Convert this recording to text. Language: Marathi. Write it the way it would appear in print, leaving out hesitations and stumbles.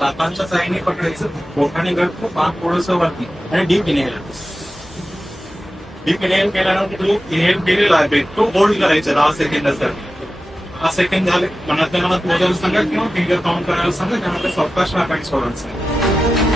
दातांच्या साईने पकडायचं, बोटाने गळतो, पाक थोडंसं वरती आणि डीप इनहेल. डीप इनहेल केल्यानंतर तो इनहेल केलेला आहे तो होल्ड करायचा 10 सेकंदासाठी. 10 सेकंद झाले मनातल्या मनात मोजायला सांगा किंवा फिंगर काउंट करायला सांगा, त्यानंतर सावकाश नाकाने सोडायचं.